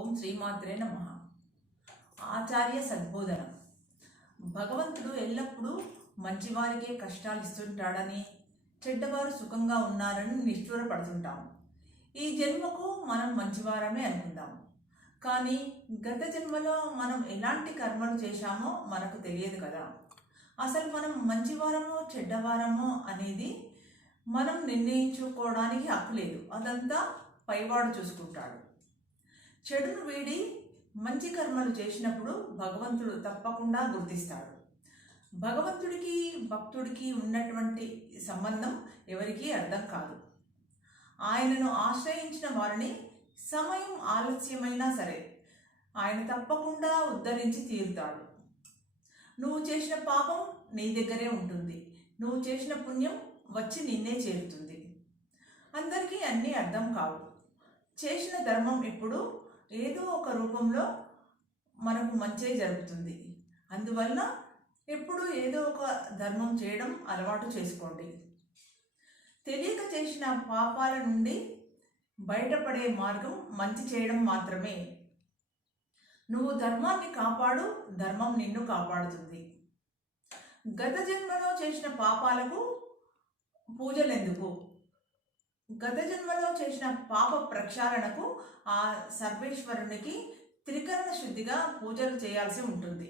ఓం శ్రీమాత్రే నమః. ఆచార్య సద్బోధన. భగవంతుడు ఎల్లప్పుడూ మంచివారికే కష్టాలు ఇస్తుంటాడని, చెడ్డవారు సుఖంగా ఉన్నారని నిష్ఠూరపడుతుంటాము. ఈ జన్మకు మనం మంచివారమే అనుకుందాము. కానీ గత జన్మలో మనం ఎలాంటి కర్మలు చేశామో మనకు తెలియదు కదా. అసలు మనం మంచివారమో చెడ్డవారమో అనేది మనం నిర్ణయించుకోవడానికి హక్కు లేదు. అదంతా పైవాడు చూసుకుంటాడు. చెడును వీడి మంచి కర్మలు చేసినప్పుడు భగవంతుడు తప్పకుండా గుర్తిస్తాడు. భగవంతుడికి భక్తుడికి ఉన్నటువంటి సంబంధం ఎవరికీ అర్థం కాదు. ఆయనను ఆశ్రయించిన వారిని సమయం ఆలస్యమైనా సరే ఆయన తప్పకుండా ఉద్ధరించి తీరుతాడు. నువ్వు చేసిన పాపం నీ దగ్గరే ఉంటుంది, నువ్వు చేసిన పుణ్యం వచ్చి నిన్నే చేరుతుంది. అందరికీ అన్నీ అర్థం కావు. చేసిన ధర్మం ఎప్పుడు ఏదో ఒక రూపంలో మనకు మంచే జరుగుతుంది. అందువల్ల ఎప్పుడు ఏదో ఒక ధర్మం చేయడం అలవాటు చేసుకోండి. తెలియక చేసిన పాపాల నుండి బయటపడే మార్గం మంచి చేయడం మాత్రమే. నువ్వు ధర్మాన్ని కాపాడు, ధర్మం నిన్ను కాపాడుతుంది. గత జన్మలో చేసిన పాపాలకు పూజలెందుకు? గత జన్మలో చేసిన పాప ప్రక్షాళనకు ఆ సర్వేశ్వరునికి త్రికరణ శుద్ధిగా పూజలు చేయాల్సి ఉంటుంది.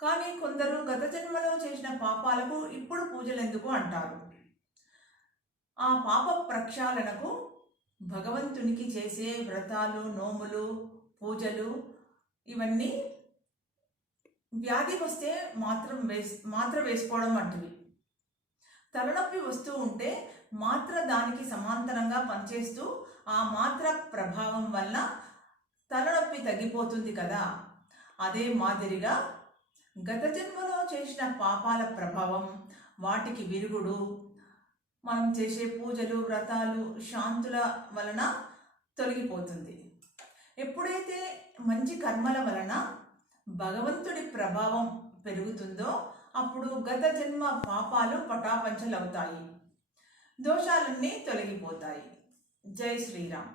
కానీ కొందరు గత జన్మలో చేసిన పాపాలకు ఇప్పుడు పూజలు ఎందుకు అంటారు. ఆ పాప ప్రక్షాళనకు భగవంతునికి చేసే వ్రతాలు, నోములు, పూజలు ఇవన్నీ వ్యాధి వస్తే మాత్ర వేసుకోవడం వంటివి. తలనొప్పి వస్తూ ఉంటే మాత్ర దానికి సమాంతరంగా పనిచేస్తూ ఆ మాత్ర ప్రభావం వల్ల తలనొప్పి తగ్గిపోతుంది కదా. అదే మాదిరిగా గత జన్మలో చేసిన పాపాల ప్రభావం, వాటికి విరుగుడు, మనం చేసే పూజలు, వ్రతాలు, శాంతుల వలన తొలగిపోతుంది. ఎప్పుడైతే మంచి కర్మల వలన భగవంతుడి ప్రభావం పెరుగుతుందో అప్పుడు గత జన్మ పాపాలు పటాపంచలవుతాయి, దోషాలన్నీ తొలగిపోతాయి. జై శ్రీరామ్.